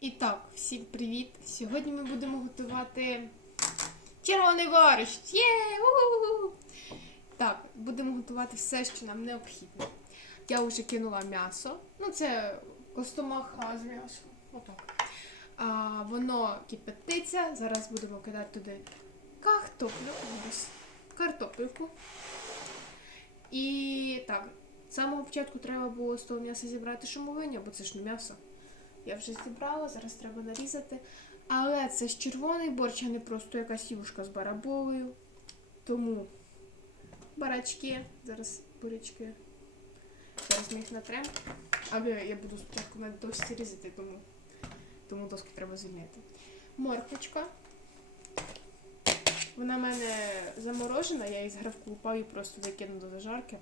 І так, всім привіт! Сьогодні ми будемо готувати червоний борщ! Є! У-ху-ху! Так, будемо готувати все, що нам необхідно. Я вже кинула м'ясо. Ну, це костомаха з м'ясом. Отак. А, воно кипятиться. Зараз будемо кидати туди картоплю. Ось, І так, з самого початку треба було з того м'яса зібрати шумовиння, бо це ж не м'ясо. Я вже зібрала, зараз треба нарізати. Але це ж червоний борщ, а не просто якась юшка з бараболею. Тому барачки, зараз бурячки. Зараз ми їх натрем. Але я буду спочатку на досці різати, тому, тому доски треба звільнити. Морквочка. Вона в мене заморожена, я її з гравку упав і просто викину до зажарки.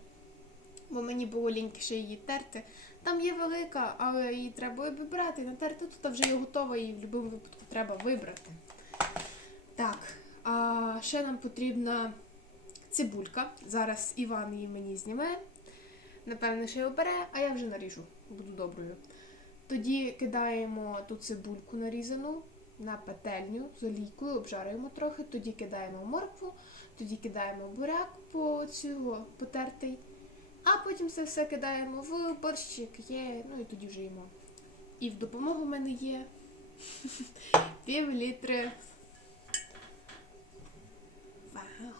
Бо мені було ліньки ще її терти. Там є велика, але її треба вибрати. Натерти тут вже є готова, і в будь-якому випадку треба вибрати. Так, а ще нам потрібна цибулька. Зараз Іван її мені зніме. Напевне, ще й обере, а я вже наріжу, буду доброю. Тоді кидаємо ту цибульку нарізану на петельню з олійкою, обжарюємо трохи, тоді кидаємо моркву, тоді кидаємо буряк по цього потертий. А потім це все кидаємо в борщик, є, ну і тоді вже їмо. І в допомогу в мене є пів літри. Вау!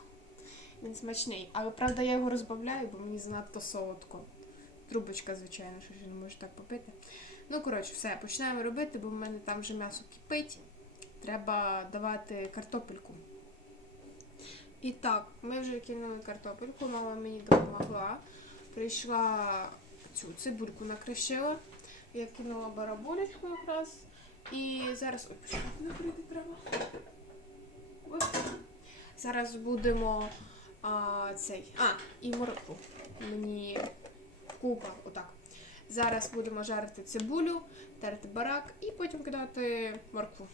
Він смачний. Але правда я його розбавляю, бо мені занадто солодко. Трубочка, звичайно, що ж не можу так попити. Ну, коротше, все, починаємо робити, бо в мене там вже м'ясо кипить. Треба давати картопельку. І так, ми вже кинули картопельку, мама мені допомогла. Прийшла цю цибульку накришила. Я кинула бараболечку якраз. І зараз. Ой. Ось. Зараз будемо а, цей. А, і моркву. Мені купа, отак. Зараз будемо жарити цибулю, терти барак і потім кидати моркву.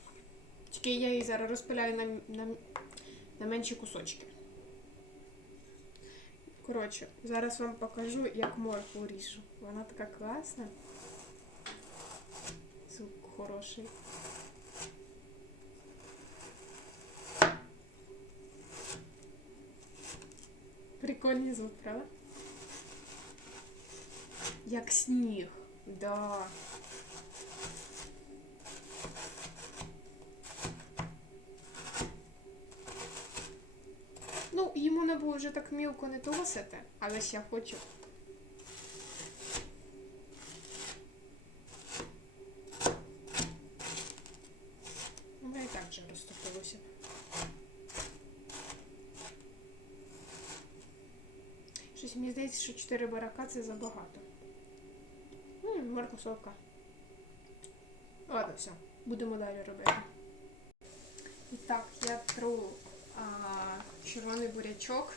Тільки я її зараз розпиляю на, на, на менші кусочки. Коротше, зараз вам покажу, як моркву ріжу. Вона така класна. Звук хороший. Прикольний звук, правда? Як сніг. Да. Вже так мілко не тосити, але ж я хочу. Ну, і так вже розтопилося. Щось мені здається, що 4 барака це забагато. Ммм, морква. Ладно, все. Будемо далі робити. І так, я тру а, червоний бурячок.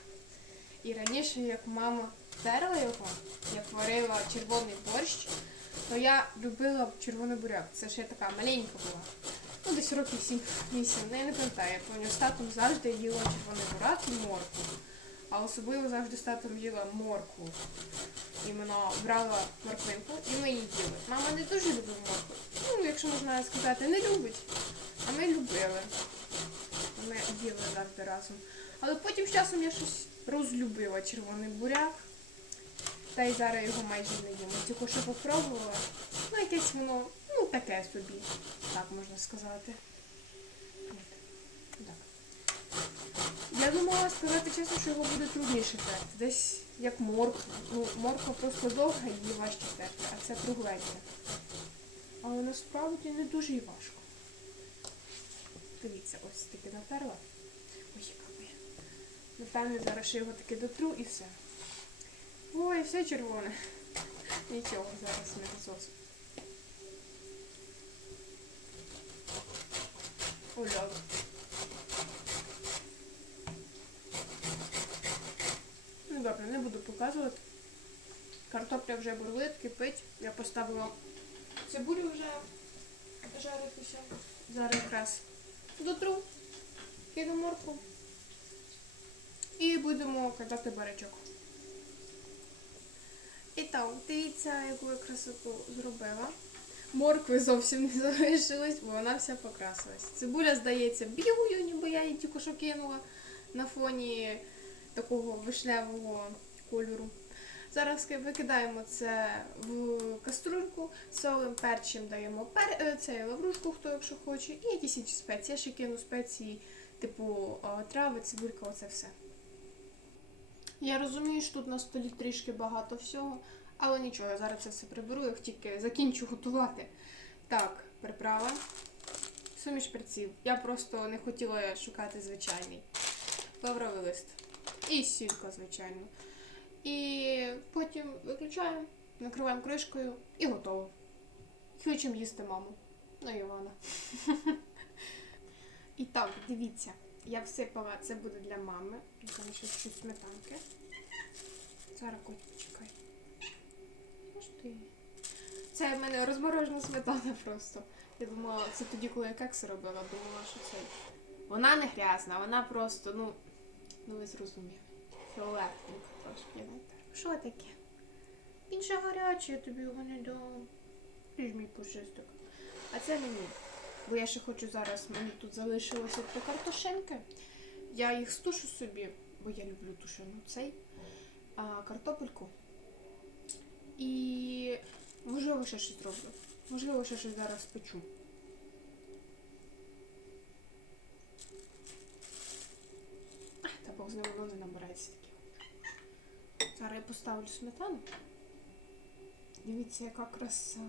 І раніше, як мама терла його, як варила червоний борщ, то я любила червоний буряк. Це ще така маленька була. Ну, десь років 7-8, ну, я не пам'ятаю. Я з татом завжди їла червоний бурак і моркву. А особливо завжди з татом їла моркву. Іменно брала морквинку і ми її їли. Мама не дуже любить моркву. Ну, якщо можна сказати, не любить. А ми любили. Ми їли завжди разом. Але потім з часом я щось розлюбила червоний буряк. Та й зараз його майже не їм. Тільки що попробувала. Ну, якесь воно, ну, таке собі, так можна сказати. Так. Я думала сказати чесно, що його буде трудніше терти. Десь як морква. Ну, морква просто довга, її важче терти, а це кругленьке. Але насправді не дуже і важко. Дивіться, ось таки натерла. Напевне, зараз ще його таки дотру і все. Ой, все червоне. Нічого, зараз не розос. Оля. Ну добре, не буду показувати. Картопля вже бурлить, кипить. Я поставила цибулю вже жаритися. Зараз якраз дотру, кину морку і будемо кидати барячок. І так, дивіться, яку я красоту зробила. Моркви зовсім не залишилось, бо вона вся покрасилась. Цибуля, здається, білою, ніби я її тільки що кинула на фоні такого вишневого кольору. Зараз викидаємо це в каструльку, солим перчим даємо пер... е, це, лаврушку, хто якщо хоче, і якісь інші спеції. Я ще кину спеції, типу трави, цибулька, оце все. Я розумію, що тут на столі трішки багато всього, але нічого, я зараз це все приберу, як тільки закінчу готувати. Так, приправа. Суміш перців. Я просто не хотіла шукати звичайний. Лавровий лист. І сілька, звичайно. І потім виключаємо, накриваємо кришкою і готово. Хочемо їсти маму. Ну, Івана. І так, дивіться, я всипала, це буде для мами. Там ще чуть сметанки. Зараз коть, почекай. Це в мене розморожена сметана просто. Я думала, це тоді, коли я кекси робила, думала, що це. Вона не грязна, вона просто, ну, ну ви зрозуміли. Фіолетовенька трошки. Що таке? Він ще гарячий, я тобі його не дам. Ти ж мій пушистик. А це мені. Бо я ще хочу зараз, мені тут залишилося три картошинки. Я їх стушу собі, бо я люблю тушену цей, а, картопельку. І можливо ще щось зроблю. Можливо, ще щось зараз печу. Та Бог з ним воно не набирається таке. Зараз я поставлю сметану. Дивіться, яка краса.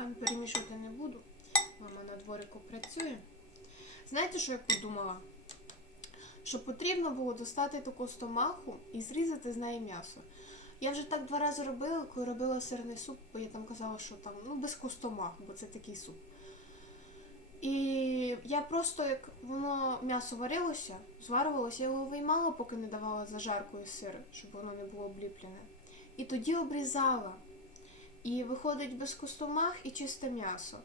Мамі перемішувати не буду. Мама на дворику працює. Знаєте, що я подумала? Що потрібно було достати таку стомаху і зрізати з неї м'ясо. Я вже так два рази робила, коли робила сирний суп, бо я там казала, що там ну, без костомах, бо це такий суп. І я просто, як воно м'ясо варилося, зварювалося, я його виймала, поки не давала зажаркою сир, щоб воно не було обліплене. І тоді обрізала. І виходить без костомах і чисте м'ясо.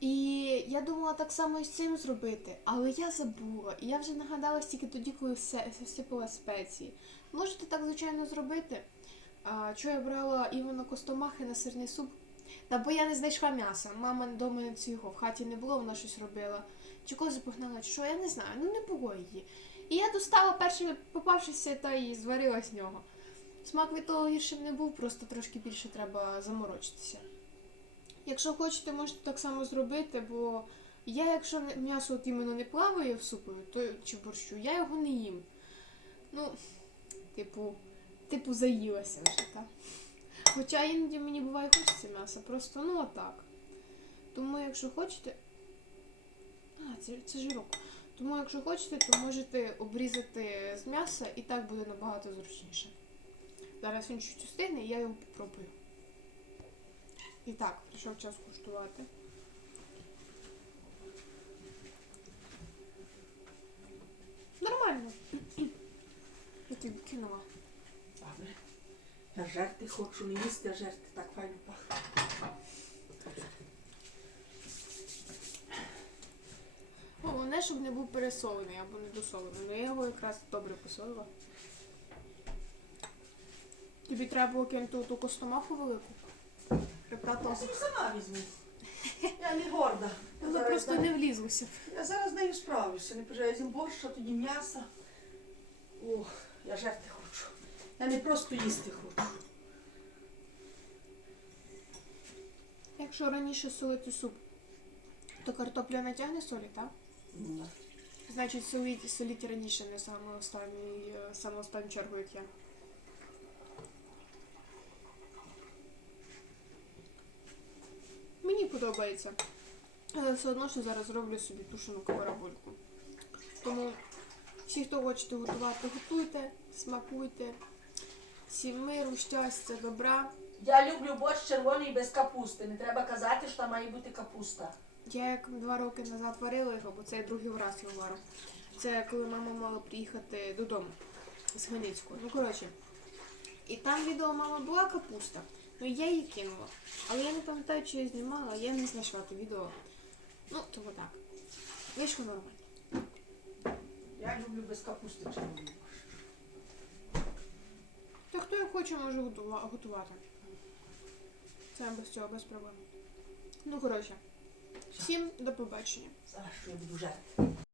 І я думала так само і з цим зробити, але я забула. І я вже нагадалась тільки тоді, коли все всипала спеції. Можете так, звичайно, зробити. А, що я брала іменно костомахи на сирний суп? Та бо я не знайшла м'яса. Мама вдома цього в хаті не було, вона щось робила. Чи когось запогнала, чи що, я не знаю, ну не було її. І я достала перший попавшися та і зварила з нього. Смак від того гіршим не був, просто трошки більше треба заморочитися. Якщо хочете, можете так само зробити, бо я, якщо м'ясо от іменно не плаває в супові, то чи борщу, я його не їм. Ну, типу, типу, заїлася вже, так? Хоча іноді мені буває хочеться м'яса, просто ну отак. Тому, якщо хочете. А, це, це жирок. Тому, якщо хочете, то можете обрізати з м'яса і так буде набагато зручніше. Зараз він чуть устигне і я його попробую. І так, прийшов час куштувати. Нормально. Я тобі кинула. Добре. Я жерти хочу, не їсти, а жерти так файно пахне. Головне, щоб не був пересолений або недосолений. Ну, я його якраз добре посолила. Тобі треба було кинути ту костомаху велику. Ребята, Я собі сама візьму. Я не горда. Я воно зараз, просто нею- не влізлося. я зараз з нею справлюся. Не я з'їм борщ, а тоді м'яса. Ох, я жерти хочу. Я не просто їсти хочу. Якщо раніше солити суп, то картопля не тягне солі, так? Ну, Значить, соліть, соліть раніше, не саме останній, е, саме останню чергу, як я. Мені подобається. Але все одно, що зараз роблю собі тушену кабарабульку. Тому всі, хто хочете готувати, готуйте, смакуйте. Всім миру, щастя, добра. Я люблю борщ червоний без капусти. Не треба казати, що там має бути капуста. Я як два роки назад варила його, бо це я другий раз його варю. Це коли мама мала приїхати додому з Хмельницького. Ну, коротше. І там відео мама була капуста. Ну я її кинула. Але я не пам'ятаю, чи я знімала, я не знайшла те відео. Ну, тому так. Вийшло нормально. Я люблю без капусти червоний. Та хто як хоче, може готува- готувати. Це без цього, без проблем. Ну, коротше. Всім до побачення. Зараз що я буду жарти.